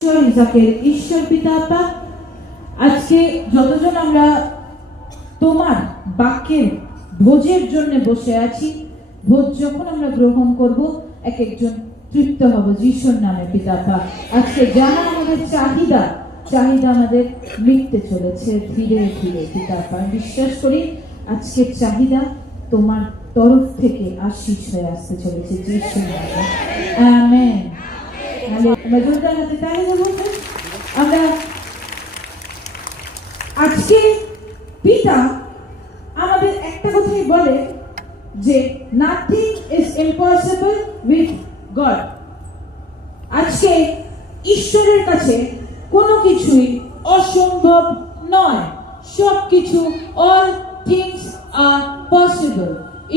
ঈশ্বর পিতা আজকে যতজন আমরা তোমার বাক্যের ভোজের জন্য বসে আছি, ভোজ যখন আমরা গ্রহণ করব এক একজন তৃপ্ত হব যিশুর নামে। পিতা আজকে জানা আমাদের চাহিদা আমাদের মিটতে চলেছে ধীরে ধীরে। পিতা বিশ্বাস করি আজকের চাহিদা তোমার তরফ থেকে আশীষ হয়ে আসতে চলেছে যিশুর নামে। আমেন। আমরা আজকে পিতা আমাদের একটা কথাই বলে যে nothing is impossible with god. আজকে ঈশ্বরের কাছে কোনো কিছুই অসম্ভব নয়, সবকিছু অল থিংস আর পসিবল।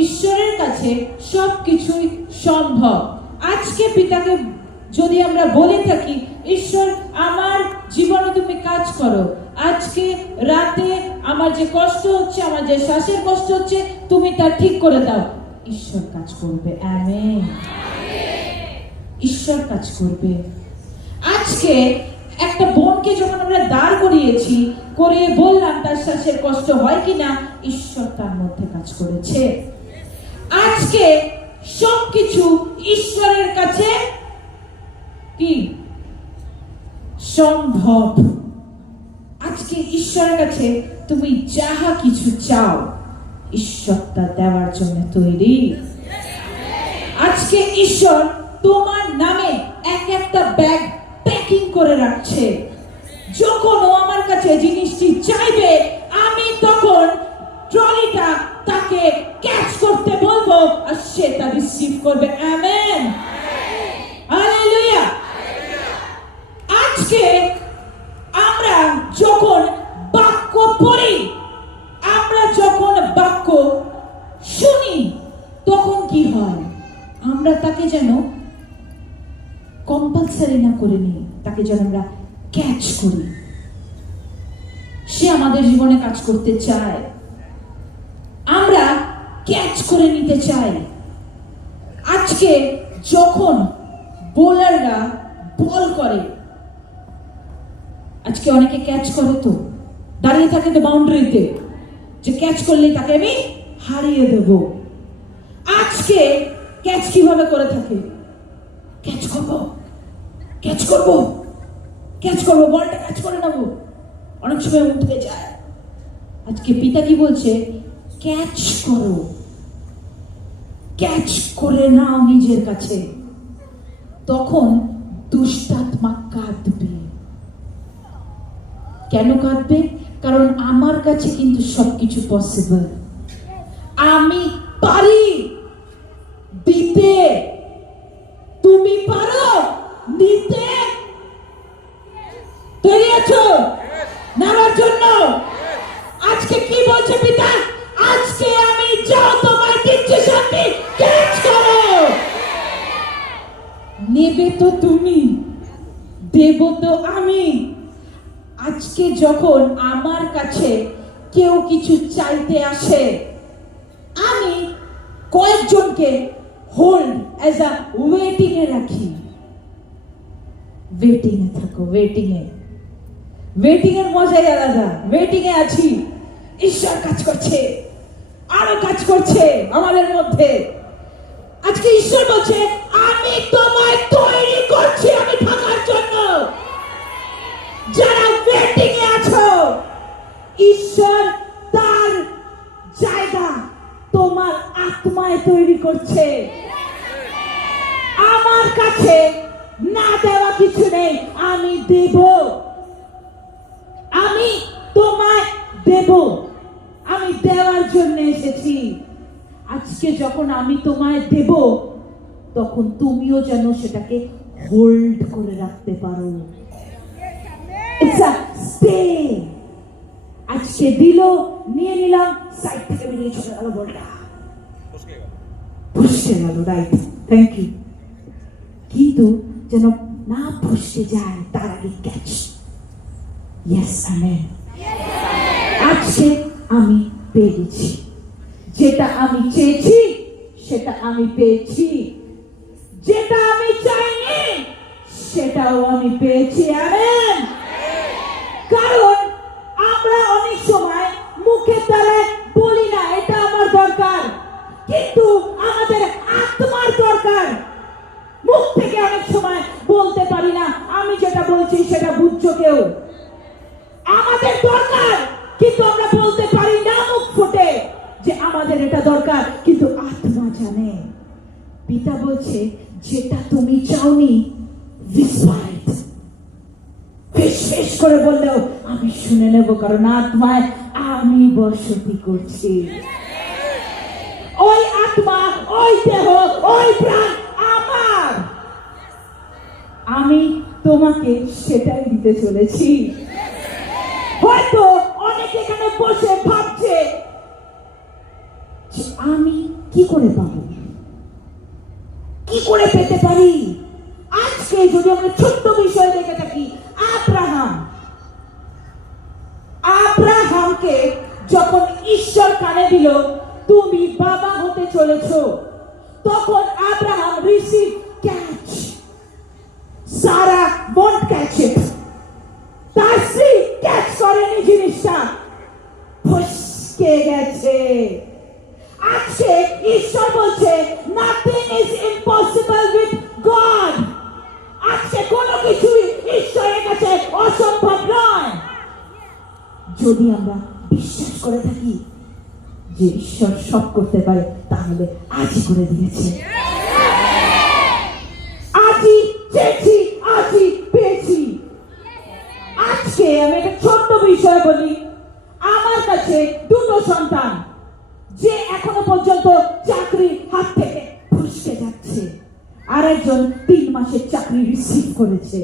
ঈশ্বরের কাছে সবকিছুই সম্ভব। আজকে পিতাকে যদি আমরা বলে থাকি, ঈশ্বর আমার জীবনে তুমি কাজ করো, আজকে রাতে আমার যে কষ্ট হচ্ছে, আমার যে শ্বাসের কষ্ট হচ্ছে, তুমি তা ঠিক করে দাও, ঈশ্বর কাজ করবে। আমেন। ঈশ্বর কাজ করবে। আজকে একটা বোনকে যখন আমরা দাঁড় করিয়েছি, করিয়ে বললাম তার শ্বাসের কষ্ট হয় কিনা, ঈশ্বর তার মধ্যে কাজ করেছে। আজকে সবকিছু ঈশ্বরের কাছে কি সম্ভব। আজকে ঈশ্বরের কাছে তুমি যাহা কিছু চাও, ঈশ্বর তা দেওয়ার জন্য তৈরি। আজকে ঈশ্বর তোমার নামে এক একটা ব্যাগ প্যাকিং করে রাখছে। যখন ও আমার কাছে জিনিসটি চাইবে, আমি তখন ট্রলিটা তাকে ক্যাচ করতে বলবো আর সে তা রিসিভ করবে। আমেন। হালেলুয়া। আজকে আমরা যখন বাক্য পড়ি, আমরা যখন বাক্য শুনি, তখন কি হয়? আমরা তাকে যেন কম্পালসারি না করে নিই, তাকে যেন আমরা ক্যাচ করি। সে আমাদের জীবনে কাজ করতে চায়, আমরা ক্যাচ করে নিতে চাই। আজকে যখন বোলাররা বল করে, আজকে অনেকে ক্যাচ করে তো দাঁড়িয়ে থাকে তো বাউন্ডারিতে, যে ক্যাচ করলে তাকে আমি হারিয়ে দেব। আজকে ক্যাচ কিভাবে করে থাকে? ক্যাচ করবো, ক্যাচ করবো, ক্যাচ করবো, বলটা ক্যাচ করে নেবো, অনেক সময় উঠে যায়। আজকে পিতা কি বলছে? ক্যাচ করো, ক্যাচ করে নাও নিজের কাছে, তখন দুষ্টাত্মা কাঁদবে। কেন কাঁদবে? কারণ আমার কাছে কিন্তু সবকিছু পসিবল। আমি পারি দিতে, তুমি পারো নিতে। তৈরি আছো নেওয়ার জন্য? আজকে কি বলছে পিতা? আজকে আমি যাও তোমার দিচ্ছি শান্তি, ক্যাচ করো। নেবে তো তুমি, দেব তো আমি। আজকে যখন আমার কাছে কেউ কিছু চাইতে আসে, আমি কয়েকজনকে হোল্ড অ্যাজ আ ওয়েটিং এ রাখি। ওয়েটিং এ থাকো, ওয়েটিং এ। ওয়েটিং এর মজাই আলাদা। ওয়েটিং এ আছি, ঈশ্বর কাজ করছে, আরো কাজ করছে আমাদের মধ্যে। আজকে ঈশ্বর বলছে, আমি তোমায় তৈরি করছি আমি থাকার জন্য। যারা ওয়েটিং এ আছো, ঈশ্বর তার জায়গা তোমার আত্মায় তৈরি করছে। আমার কাছে না দেওয়া কিছু নেই, আমি দেব। আমি তোমায় দেব, আমি দেওয়ার জন্য এসেছি। আজকে যখন আমি তোমায় দেব, তখন তুমিও যেন সেটাকে হোল্ড করে রাখতে পারো। আজকে দিল, নিয়ে নিলাম, সাইড থেকে বেরিয়ে চলে গেল, বলটা ফসকে গেল। Right, thank you. কিন্তু যেন না ফসকে যায়, তার আগে ক্যাচ। Yes, amen. আজকে আমি পেয়েছি, যেটা আমি চেয়েছি সেটা আমি পেয়েছি। যেটা আমি চাইনি সেটাও আমি পেয়েছি। আমেন। কারণ আমরা অনেক সময় মুখের দ্বারা বলি না এটা আমার দরকার, কিন্তু আমাদের আত্মার দরকার। মুখ থেকে অনেক সময় বলতে পারি না আমি যেটা বলছি সেটা বুঝছো কেউ, আমাদের দরকার, কিন্তু আমরা বলতে পারি না মুখ ফুটে যে আমাদের এটা দরকার, কিন্তু আত্মা জানে। পিতা বলছে যেটা তুমি চাওনি ফিস করে বললেও আমি শুনে নেব, কারণ আত্মায় আমি বসতি করছি। ওই আত্মা, ওই দেহ, ওই প্রাণ আমার, আমি তোমাকে সেটাই দিতে চলেছি। হয়তো অনেকে এখানে বসে ভাবছে যে আমি কি করে পাবো, কি করে পেতে পারি। আজকে যদি আমরা ছোট্ট বিষয় দেখে থাকি, আব্রাহামকে যখন ঈশ্বর কানে দিল তুমি বাবা হতে চলেছ, তখন আব্রাহাম রিসিভ ক্যাচ, সারা won't catch it। তার স্ত্রী ক্যাচ করেনি জিনিসটা, ফসকে গেছে। আজকে ঈশ্বর বলছে nothing is impossible with God। আজকে কোনো কিছুই ঈশ্বরের কাছে অসম্ভব নয়, যদি আমরা বিশ্বাস করে থাকি যে ঈশ্বর সব করতে পারে, তাহলে আজই করে দিয়েছে। আজই চেয়েছি, আজই পেয়েছি। আজকে আমি একটা ছোট্ট বিষয় বলি, আমার কাছে দুটো সন্তান, যে এখনো পর্যন্ত চাকরি হাত থেকে ফসকে যাচ্ছে, আরেকজন 3 মাসের চাকরি রিসিভ করেছে।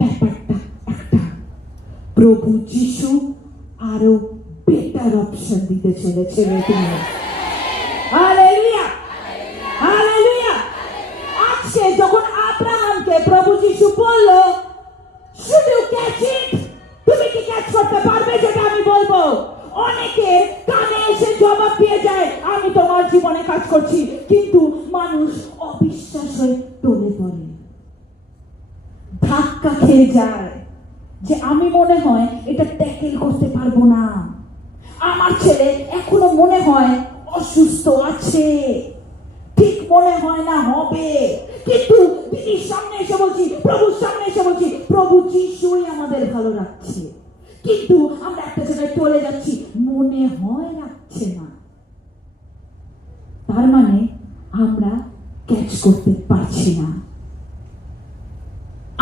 ব্যাপারটা একটা, প্রভু যিশু আরো বেটার অপশন দিতে চলেছে। Hallelujah, hallelujah. আজকে যখন আব্রাহামকে প্রভু যিশু বলল শুধু ক্যাচ ইট, তুমি কি ক্যাচ করতে পারবে যেটা আমি বলবো, অনেকে কানে এসে জবাব দিয়ে যায় আমি তোমার জীবনে কাজ করছি, কিন্তু মানুষ অবিশ্বাস হয়ে টলে পড়ে, ধাক্কা খেয়ে যায় যে আমি মনে হয় এটা ট্যাকেল করতে পারবো না, আমার ছেলে এখনো মনে হয় অসুস্থ আছে, ঠিক মনে হয় না হবে। কিন্তু দিদির সামনে এসে বলছি, প্রভুর সামনে এসে বলছি, প্রভু যিশুই আমাদের ভালো রাখছে, কিন্তু আমরা একটা জায়গায় চলে যাচ্ছি, মনে হয় রাখছে না। তার মানে আমরা ক্যাচ করতে পারছি না,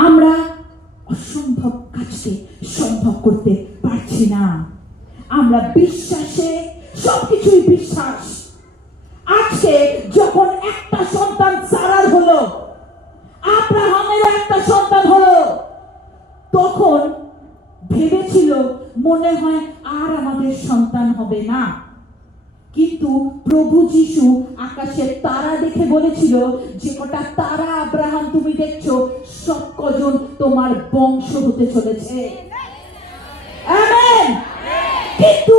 আমরা অসম্ভব কাজকে সম্ভব করতে পারছি না। আমরা বিশ্বাসে, সবকিছুই বিশ্বাস। আজকে যখন একটা সন্তান সারার হলো, আব্রাহামের একটা সন্তান হলো, তখন ভেবেছিল মনে হয় আর আমাদের সন্তান হবে না, কিন্তু প্রভু যিশু আকাশের তারা দেখে বলেছিল যে কটা তারা আব্রাহাম তুমি দেখছো, সব কজন তোমার বংশ হতে চলেছে। আমেন। কিন্তু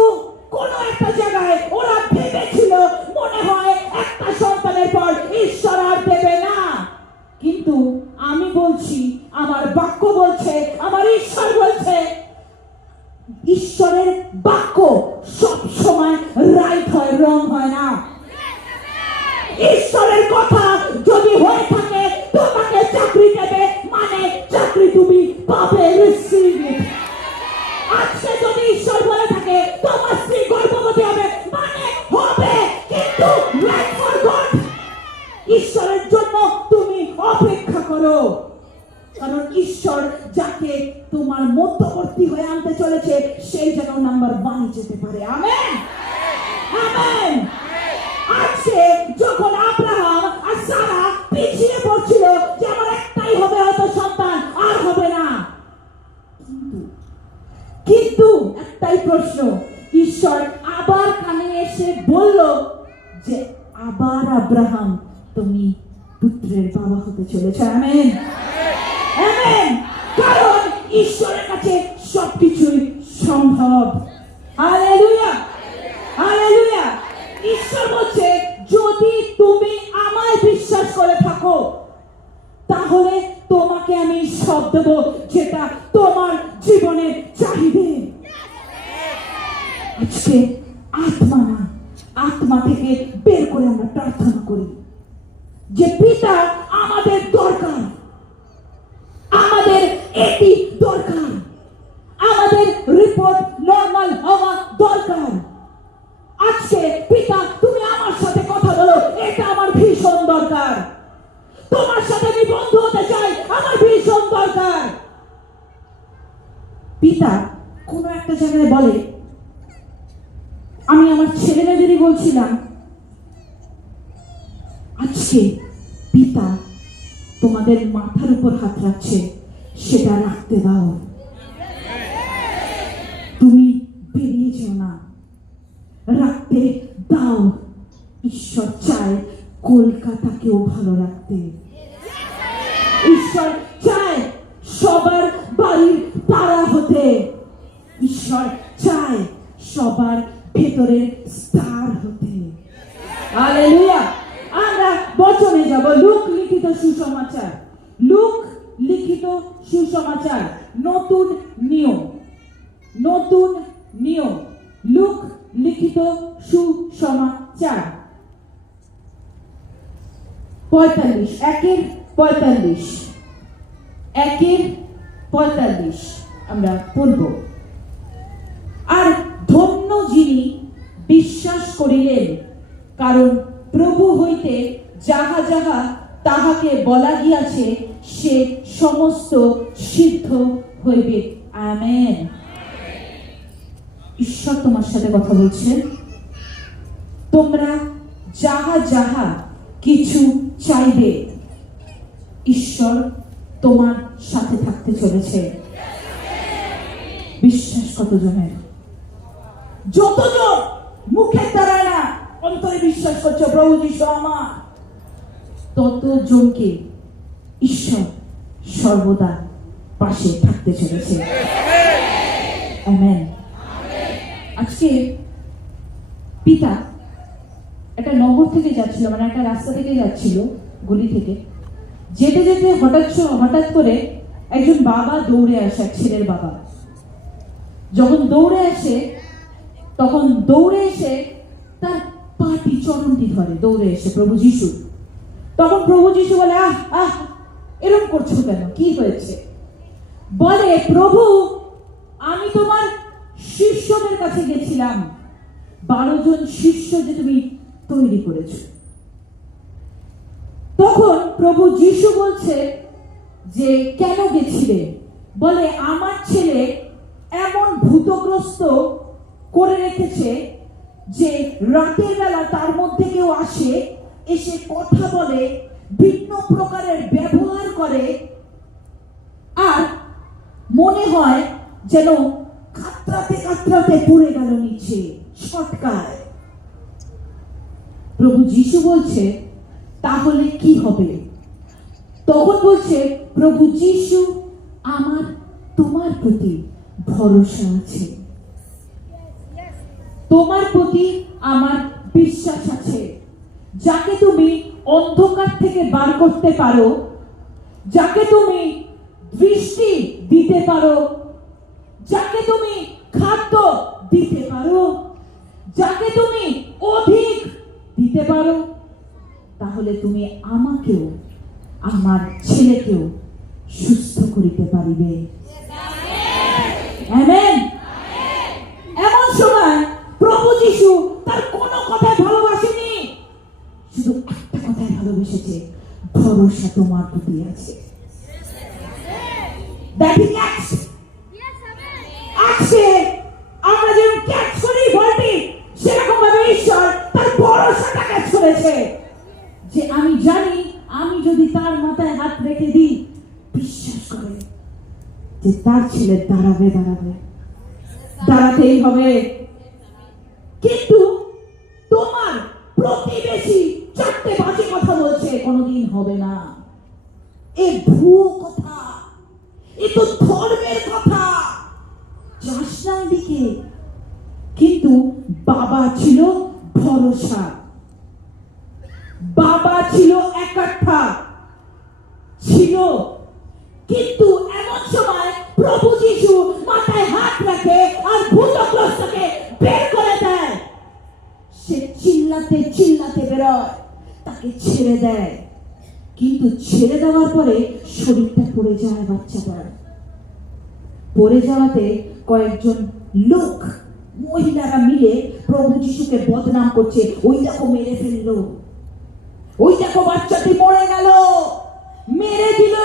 কোন একটা জায়গায় ওরা ভেবেছিল মনে হয় একটা সন্তানের পর ঈশ্বর আর দেবে না, কিন্তু আমি বলছি, আমার বাক্য বলছে, আমার ঈশ্বর বলছে, ঈশ্বরের বাক্য সব সময় রাইট হয়, রং হয় না। ঈশ্বরের কথা যদি হয়ে থাকে তোমাকে চাকরি দেবে, মানে চাকরি তুমি পাবে, রিসিভ ইট। আজকে যদি ঈশ্বর বলে থাকে তোমার স্ত্রী গর্ভবতী হবে, মানে হবে, কিন্তু ওয়েট ফর গড, ঈশ্বরের জন্য তুমি অপেক্ষা করো, কারণ ঈশ্বর যাকে তোমার মধ্যবর্তী হয়ে আনতে চলেছে সেই যেন নাম্বার 1 যেতে পারে। Amen, amen. আজকে যখন আব্রাহাম আর সারা পিছিয়ে পড়ছিল যে আমার একটাই হবে হয়তো সন্তান, আর হবে না, কিন্তু একটাই প্রশ্ন, ঈশ্বর আবার কানে এসে বলল যে আবার আব্রাহাম তুমি পুত্রের বাবা হতে চলেছ। Amen, amen. কারণ ঈশ্বরের কাছে সবকিছুই সম্ভব। Hallelujah, hallelujah. ঈশ্বর বলছে যদি তুমি আমায় বিশ্বাস করে থাকো, তাহলে তোমার দেব যেটা তোমার জীবনে চাহিদা। আজকে আত্মা না, আত্মা থেকে বের করে আমরা প্রার্থনা করি যে পিতা আমাদের দরকার, আমাদের এটি দরকার, আমাদের রিপোর্ট নরমাল হওয়া দরকার। আজকে পিতা তুমি আমার সাথে কথা বলো, এটা আমার ভীষণ দরকার। তোমার সাথে আমি বন্ধু হতে চাই, আমার ভীষণ দরকার। পিতা কোন একটা জায়গায় বলে, আমি আমার ছেলেমেয়েদেরই বলছিলাম, আজকে পিতা তোমাদের মাথার উপর হাত রাখছে, সেটা রাখতে দাও। তুমি বেরিয়ে যেও না, রাখতে দাও। ঈশ্বর চায় কলকাতাকেও ভালো রাখতে। ঈশ্বর চায় সবার বাড়ির তারা হতে। ঈশ্বর চায় সবার ভেতরের স্টার হতে। হালেলুয়া। আমরা বচনে যাব। লুক লিখিত সুসমাচার, লুক লিখিত সুসমাচার, নতুন নিয়ম, নতুন নিয়ম, লুক লিখিত সুসমাচার 45, 1:45 আমরা পড়ব। আর ধন্য যিনি বিশ্বাস করিলেন, কারণ প্রভু হইতে যাহা যাহা তাহাকে বলা গিয়াছে সে সমস্ত সিদ্ধ হইবে। আমেন। ঈশ্বর তোমার সাথে কথা বলছেন, তোমরা যাহা যাহা কিছু চাইবে, ঈশ্বর তোমার সাথে থাকতে চলেছে। বিশ্বাস কতজনের? যতজন মুখের দ্বারা না অন্তরে বিশ্বাস করছো প্রভু যিশু আমার, ততজনকে ঈশ্বর সর্বদা পাশে থাকতে চলেছে। আমেন। আজকে পিতা একটা নগর থেকে যাচ্ছিল, মানে একটা রাস্তা থেকে যাচ্ছিল, গলি থেকে যেতে যেতে হঠাৎ করে একজন বাবা দৌড়ে আসে, এক ছেলের বাবা। যখন দৌড়ে আসে, তখন দৌড়ে এসে তার পাটি চরণটি ধরে, দৌড়ে এসে প্রভু যিশু। তখন প্রভু যিশু বলে, আহ আহ এরকম করছো কেন, কি হয়েছে? বলে, প্রভু আমি তোমার শিষ্যদের কাছে গেছিলাম, 12 জন শিষ্য যে তুমি তৈরি করেছো। তখন প্রভু যিশু বলছে যে কেন গেছিলে? বলে, আমার ছেলে এমন ভূতগ্রস্ত করে রেখেছে যে রাতের বেলা তার মধ্যে কেউ আসে, এসে কথা বলে, ভিন্ন প্রকারের ব্যবহার করে, আর মনে হয় যেন কাতরাতে কাতরাতে পড়ে গেল নিচে ছটকায়। প্রভু যিশু বলছে, তাহলে কি হবে? তখন বলছে প্রভু যিশু, আমার তোমার প্রতি ভরসা আছে, তোমার প্রতি আমার বিশ্বাস আছে। যাকে তুমি অন্ধকার থেকে বার করতে পারো, যাকে তুমি দৃষ্টি দিতে পারো, যাকে তুমি খাদ্য দিতে পারো, যাকে তুমি অধিক দিতে পারো, তাহলে তুমি আমাকেও, আমার ছেলেকেও সুস্থ করিতে পারিবে। আমেন। এমন সময় প্রভু যিশু তার কোনো কথায় ভালোবাসেনি, শুধু একটা কথায় ভালোবেসেছে, ভরসা তোমার প্রতি আছে। আজকে আমরা যেমন ক্যাচ করি বলটি, সেরকম ভাবে ঈশ্বর তার ভরসাটা ক্যাচ করেছে, যে আমি জানি আমি যদি তার মাথায় হাত রেখে দিই, বিশ্বাস করে যে তার ছেলে দাঁড়াতেই হবে। কিন্তু তোমার প্রতিবেশী 4টে বাজে কথা বলছে, কোনোদিন হবে না। এ ভুয়ো কথা, এ তো ধর্মের কথা, যাস না দিকে। কিন্তু বাবা ছিল ভরসা, বাবা ছিল একাত্মা ছিল, কিন্তু এমন তাকে ছেড়ে দেয়, কিন্তু ছেড়ে দেওয়ার পরে শরীরটা পড়ে যায় বাচ্চাটার। পড়ে যাওয়াতে কয়েকজন লোক, মহিলারা মিলে প্রভু যিশুকে বদনাম করছে, ওই দেখো মেরে ফেললো, ওই দেখো বাচ্চাটি মরে গেল, মেরে দিল।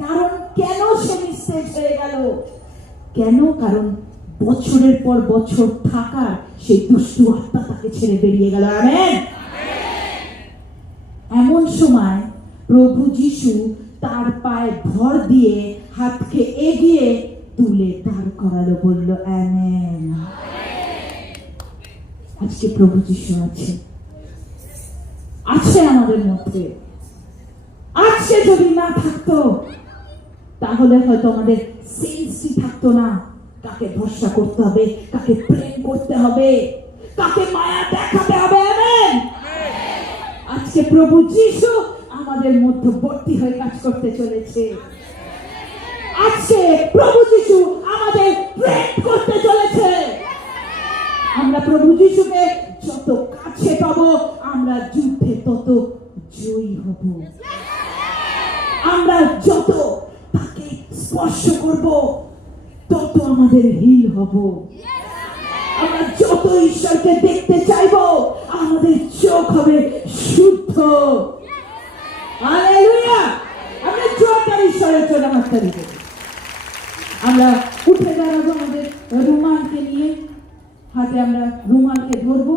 কারণ কেন সে নিঃশেষ হয়ে গেল? কেন? কারণ বছরের পর বছর থাকা সেই দুষ্টু আত্মা তাকে ছেড়ে বেরিয়ে গেল। আমেন। এমন সময় প্রভু যিশু তার পায়ে ভর দিয়ে হাতকে এগিয়ে তুলে দাঁড় করালো, বলল আমেন। আজকে প্রভু যিশু আছে, আছে আমাদের মধ্যে। আজকে যদি না থাকতো তাহলে হয়তো আমাদের সেন্সই থাকতো না, কাকে ভরসা করতে হবে, কাকে প্রেম করতে হবে, কাকে মায়া দেখাতে হবে। আমেন। আজকে প্রভু যিশু আমাদের মধ্যবর্তী হয়ে কাজ করতে চলেছে। আজকে প্রভু যিশু আমাদের প্রেম করতে চলেছে। আমরা প্রভু যিশুকে যত কাছে পাবো, আমরা যুদ্ধে তত জয়ী হব। আমরা যত তাকে স্পর্শ করব, তত আমাদের হিল হব। আমরা যত ঈশ্বরকে দেখতে চাইবো, আমাদের চোখ হবে শুদ্ধ। হালেলুয়া। আমরা জোরদার ঈশ্বরের জন্য হাততালি দেব। আমরা উঠে দাঁড়াবো, আমাদের রুমালকে নিয়ে হাতে আমরা রুমালকে ধরবো।